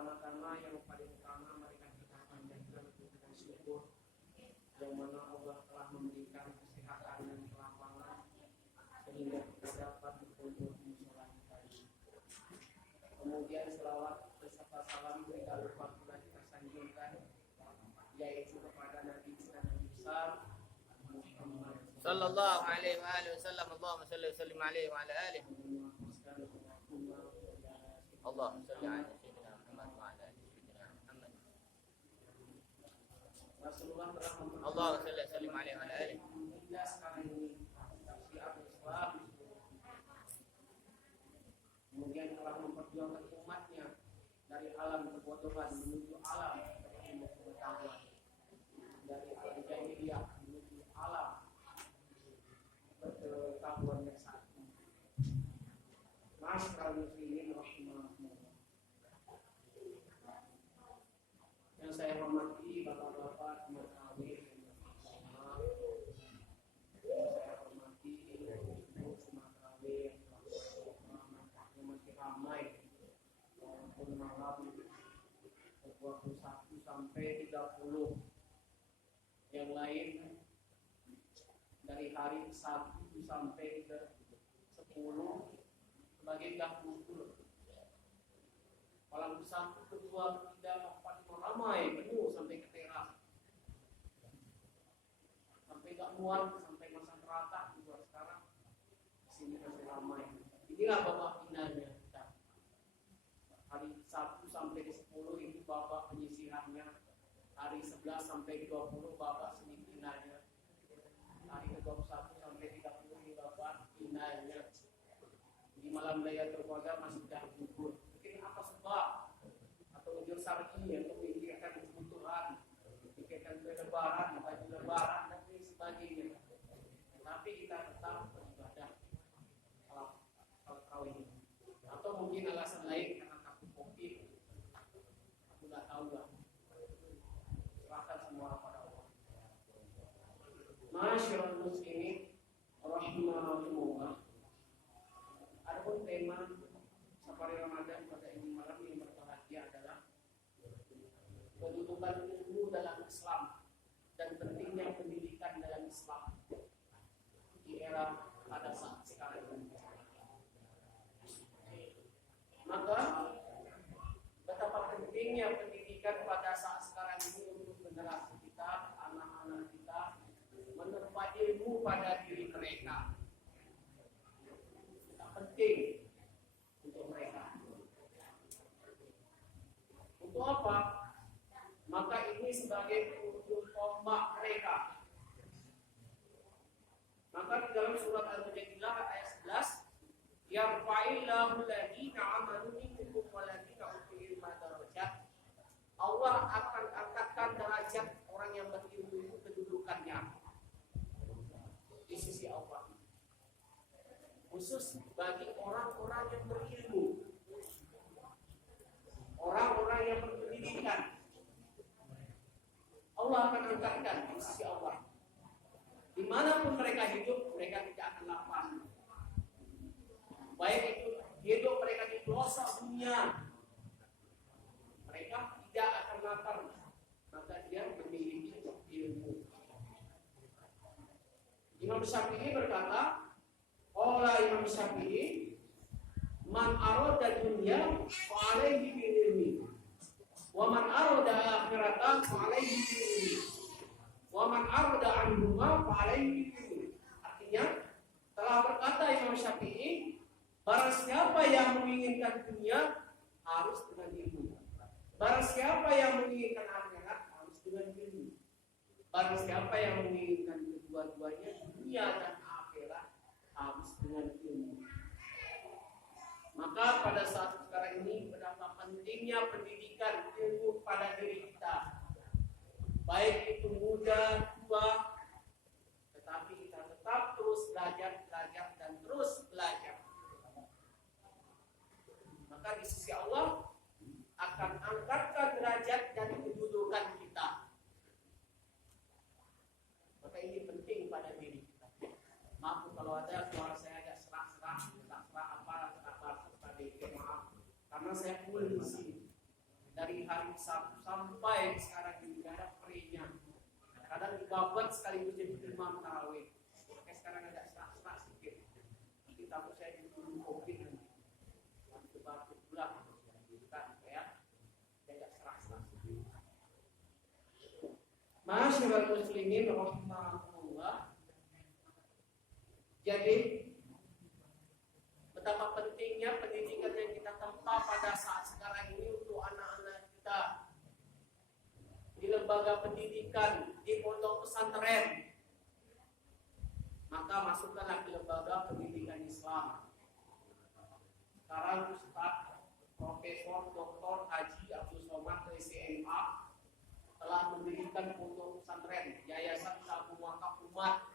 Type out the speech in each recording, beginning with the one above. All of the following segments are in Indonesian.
Pertama-tama yang paling utama mereka kita panjatkan dengan syukur yang mana Allah telah memberikan kesehatan dan kelapangan sehingga kita dapat berkumpul di musola tadi. Kemudian selawat beserta salam tidak lupa pula kita sanjungkan yaitu kepada Nabi kita Nabi besar Muhammad sallallahu alaihi wa alihi wasallam. Allahumma salli wa sallim alaihi wa ala alihi. Allahumma salli ala sayyidina Muhammad wa ala ali sayyidina Muhammad. Rasulullah telah Allahumma salli wa sallim alaihi wa ala alihi. Alhamdulillah sekarang ini syiar Islam kemudian telah memperjuangkan umatnya dari alam kebodohan menuju alam ilmu pengetahuan, dari alam jahiliyah menuju alam pengetahuan yang satu. Masyaallah muslimin rahimahumullah. Yang saya hormati bapak-bapak Matawi, yang saya hormati ibu Matawi, yang masih ramai walaupun malam pukul 1 sampai 30, yang lain dari hari 1 sampai ke 10 sebagai gabung. Malam 1, 2, 3, 4 ramai penuh sampai ke teras, sampai gak muat, sampai masa rata juga sekarang di sini masih ramai. Inilah babak finalnya kita. Hari 1 sampai ke 10 itu babak penyisirannya. Hari 11 sampai 20 babak semifinalnya. Hari ke-21 sampai 30 ini babak finalnya. Di malam Lailatul Qadar masih dah gugur. Mungkin apa sebab? Atau ujur syar'i atau memikirkan kebutuhan, memikirkan lebaran, baju lebaran dan sebagainya. Tapi kita tetap beribadah salat tarawih. Atau mungkin alasan lain karena takut Covid. Aku nggak tahu lah. Serahkan semua pada Allah. Masyaallah muslimin rahimahumullah. Adapun tema safari Ramadan pada ini malam yang berbahagia adalah kedudukan ilmu dalam Islam dan pentingnya pendidikan dalam Islam di era pada saat sekarang ini. Maka betapa pentingnya pendidikan pada saat sekarang ini untuk generasi kita, anak-anak kita menerpa ilmu pada diri mereka. Penting untuk mereka. Untuk apa? Maka ini sebagai ujung tombak mereka. Maka di dalam surat Al-Mujadilah ayat 11, yarfa'illahu alladziina 'amanu minkum walladziina utul ilma darajat. Allah akan angkatkan derajat orang yang berilmu itu kedudukannya di sisi Allah. Khusus bagi orang-orang yang berilmu, orang-orang yang berpendidikan, Allah akan angkatkan di sisi Allah. Dimanapun mereka hidup, mereka tidak akan lapar. Baik itu hidup mereka di pelosok dunia, mereka tidak akan lapar. Maka dia memiliki ilmu. Imam Syafi'i berkata, qala Imam Syafi'i, man arada dunya fa alaihi bil ilmi, wa man arada akhirata fa alaihi bil ilmi, wa man arada anhuma fa alaihi bil ilmi. Artinya telah berkata Imam Syafi'i, barang siapa yang menginginkan dunia harus dengan ilmu. Barang siapa yang menginginkan akhirat harus dengan ilmu. Barang siapa yang menginginkan kedua-duanya, dunia dan akhirat, harus dengan ilmu. Maka pada saat sekarang ini betapa pentingnya pendidikan ilmu pada diri kita. Baik itu muda, tua, tetapi kita tetap terus belajar dan terus belajar. Maka di sisi Allah akan angkatkan derajat dan kedudukan kita. Maka ini penting pada diri kita. Maaf kalau ada suara saya agak serak-serak, apa, maaf. Karena saya full di sini. dari hari Sabtu sampai sekarang ini nggak ada pre-nya. Kadang dibabat sekaligus jadi imam tarawih. Makanya sekarang agak serak-serak sedikit. Nanti takut saya ditunggu COVID nanti. Nanti batuk pula. Bukan ya. Agak serak-serak sedikit. Masyarakat muslimin rahimahullah. Jadi betapa pentingnya pendidikan yang kita tempa pada saat sekarang ini untuk anak-anak kita di lembaga pendidikan, di pondok pesantren. Maka masukkanlah ke lembaga pendidikan Islam. Sekarang Ustaz Profesor Dr. Haji Abdul Somad SMA telah mendirikan pondok pesantren Yayasan Tabung Wakaf Umat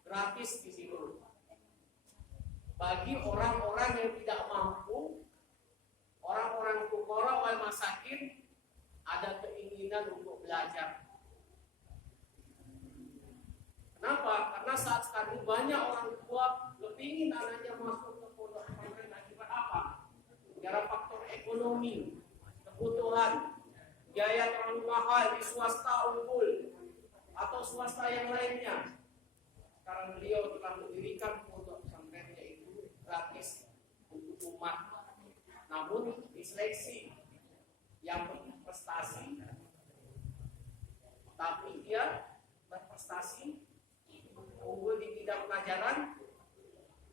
gratis di situ. Bagi orang-orang yang tidak mampu, orang-orang fuqara wal masakin ada keinginan untuk belajar. Kenapa? Karena saat sekarang banyak orang tua kepingin anaknya masuk ke pondok pesantren akibat apa? Gara faktor ekonomi, kebutuhan, biaya terlalu mahal di swasta unggul atau swasta yang lainnya. Sekarang beliau telah mendirikan pondok pesantrennya itu gratis untuk umat. Namun diseleksi yang berprestasi, tapi dia berprestasi unggul di bidang pelajaran,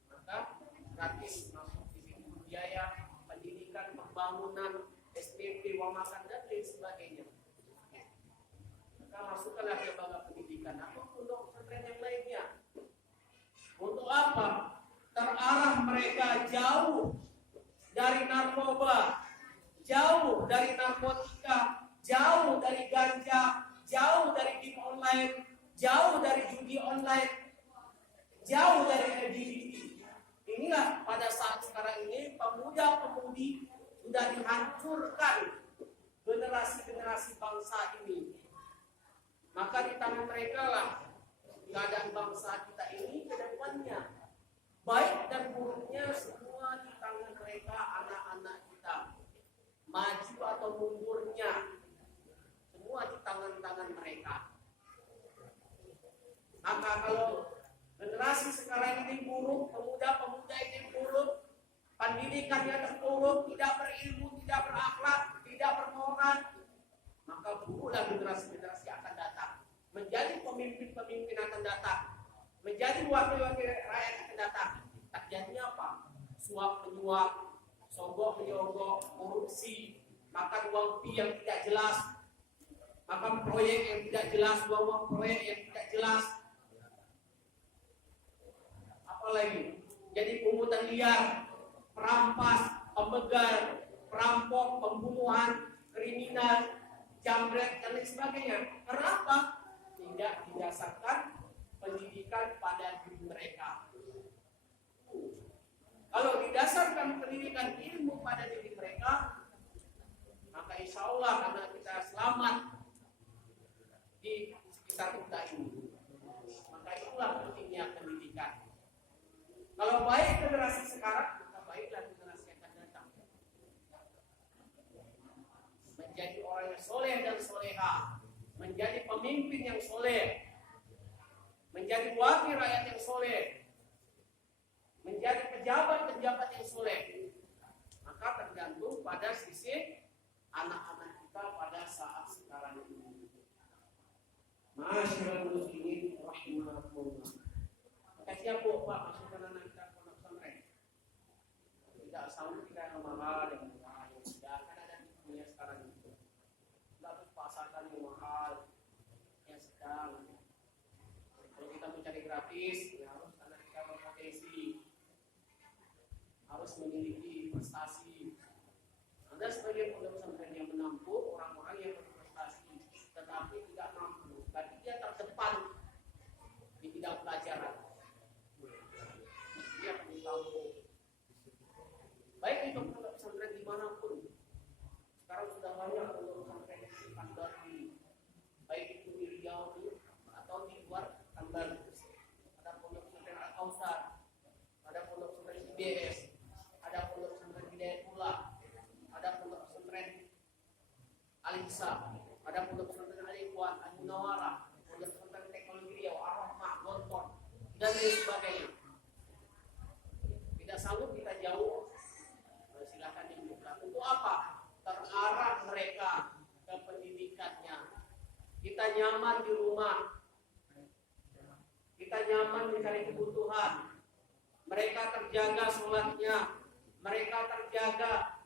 maka gratis masuk di situ biaya pendidikan, pembangunan, SPP, uang makan dan lain sebagainya. Maka masukkanlah ke lembaga pendidikan atau pondok pesantren yang lainnya. Untuk apa? Terarah mereka jauh dari narkoba, jauh dari narkotika, jauh dari ganja, jauh dari game online, jauh dari judi online, jauh dari LGBT. Inilah pada saat sekarang ini pemuda-pemudi sudah dihancurkan generasi-generasi bangsa ini. Maka di tangan mereka lah keadaan bangsa kita ini ke depannya. Baik dan buruknya semua di tangan mereka, anak-anak kita. Maju atau mundurnya semua di tangan-tangan mereka. Maka kalau generasi sekarang ini buruk, pemuda-pemuda ini buruk, pendidikannya terpuruk, tidak berilmu, tidak berakhlak, tidak bermoral, maka buruklah generasi-generasi akan datang. Menjadi pemimpin-pemimpin akan datang, menjadi wakil-wakil rakyat akan datang. Takdirnya apa? Suap menyuap, sogok menyogok, korupsi, makan uang pi yang tidak jelas, makan proyek yang tidak jelas, uang proyek yang tidak jelas. Apalagi jadi pungutan liar, perampas, pembegal, perampok, pembunuhan, kriminal, jambret dan lain sebagainya. Kenapa? Tidak didasarkan pendidikan pada diri mereka. Kalau didasarkan pendidikan ilmu pada diri mereka, maka insya Allah anak kita selamat di sekitar kita ini. Maka itulah pentingnya pendidikan. Kalau baik generasi sekarang, maka baiklah generasi yang akan datang. Menjadi orang yang soleh dan soleha, menjadi pemimpin yang soleh, menjadi wakil rakyat yang soleh, menjadi pejabat-pejabat yang soleh. Maka tergantung pada sisi anak-anak kita pada saat sekarang ini. Masyaallah muslimin rahimahullah. Makasih ya Bu, Pak, masukkan anak kita ke pondok pesantren. Tidak sanggup kita mahal yang murah, yang tidak akan ada dunia sekarang itu. Tidak harus pasarkan yang mahal, yang sedang. Kalau kita mencari gratis, ya harus anak kita berpotensi, harus memiliki prestasi. Ada sebagian pondok pesantren yang menampung orang-orang yang berprestasi, tetapi tidak mampu. Berarti dia terdepan di bidang pelajaran. Dia menampung. Baik itu pondok pesantren dimanapun. Sekarang sudah banyak pondok pesantren di Kendari, baik itu di Riau atau di luar Kendari. Ada pondok pesantren Al-Kausar, ada pondok pesantren IBS, ada pondok pesantren di daerah Al-Hisab. Ada pondok pesantren Al-Ikhwan, Al-Munawwarah, pondok pesantren Teknologi Riau, Ar-Rahmah, Gontor, dan lain sebagainya. Tidak sanggup kita jauh, silakan dibuka. Untuk apa? Terarah mereka ke pendidikannya. Kita nyaman di rumah, kita nyaman mencari kebutuhan. Mereka terjaga sholatnya, mereka terjaga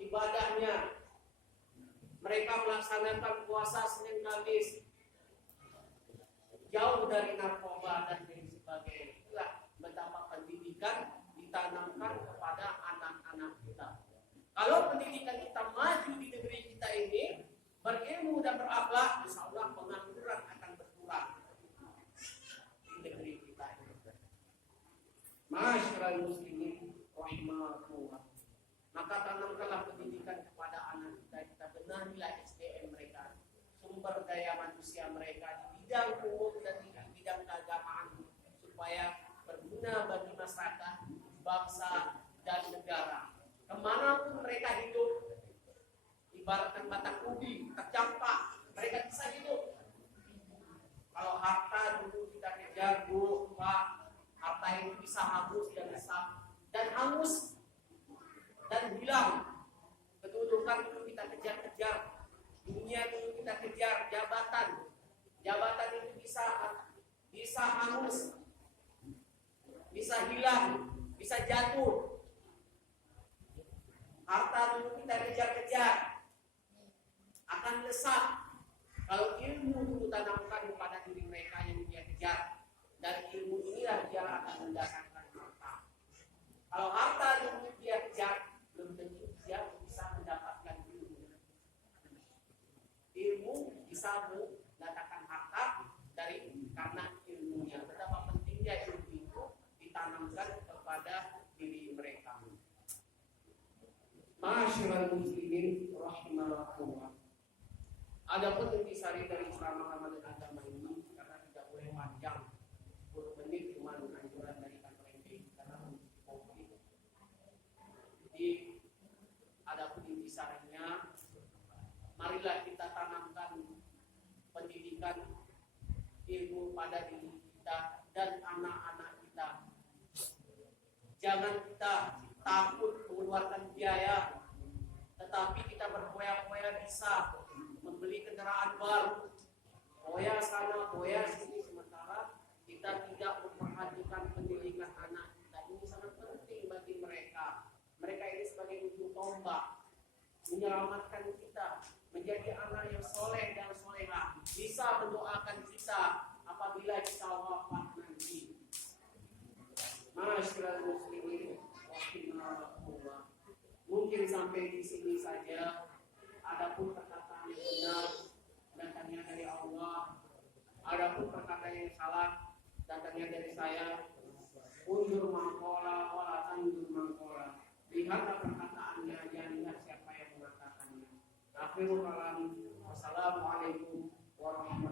ibadahnya, mereka melaksanakan puasa Senin Kamis, jauh dari narkoba dan lain sebagainya. Itulah betapa pendidikan ditanamkan kepada anak-anak kita. Kalau pendidikan kita maju di negeri kita ini, berilmu dan berakhlak, insya Allah pengangguran akan berkurang di negeri kita ini. Masyarakat muslimin rahimakumullah. Maka tanamkanlah pendidikan kepada anak kita benahilah SDM mereka, sumber daya manusia mereka di bidang umum dan di bidang keagamaan, supaya berguna bagi masyarakat, bangsa, dan negara. Kemanapun mereka hidup, ibaratkan batang ubi tercampak, mereka bisa hidup. Kalau harta dulu kita kejar, Bu, Pak, harta itu bisa hangus dan hilang. Kedudukan itu kita kejar-kejar, dunia itu kita kejar, jabatan itu bisa hangus, bisa hilang, bisa jatuh. Harta dulu kita kejar-kejar, akan lesat. Kalau ilmu dulu tanamkan kepada diri mereka yang dia kejar, dan ilmu inilah dia akan mendatangkan harta. Kalau harta dulu dia kejar, belum tentu dia bisa mendapatkan ilmu. Ilmu bisa mendatangkan harta karena ilmunya. Betapa pentingnya ilmu itu ditanamkan kepada diri mereka. Masyarakat muslimin rahimakumullah. Adapun intisari dari ceramah dan agama ini, karena tidak boleh panjang, 10 menit cuma anjuran dari kantor MPI karena COVID. Jadi adapun intisarinya, marilah kita tanamkan pendidikan ilmu pada diri kita dan anak-anak kita. Jangan kita takut mengeluarkan biaya, tetapi kita berfoya-foya bisa membeli kendaraan baru, foya sana, foya sini, sementara kita tidak memperhatikan pendidikan anak kita. Ini sangat penting bagi mereka. Mereka ini sebagai ujung tombak menyelamatkan kita menjadi anak yang soleh dan solehah, bisa mendoakan kita apabila kita wafat nanti. Masyarakat muslimin rahimakumullah. Mungkin sampai di sini saja. Adapun perkataan yang benar datangnya dari Allah, adapun perkataan yang salah datangnya dari saya. Undur mangkola wala tandur mangkola. Lihatlah perkataannya, jangan lihat siapa yang mengatakannya. Akhirul kalam. Wassalamualaikum warahmatullahi wabarakatuh.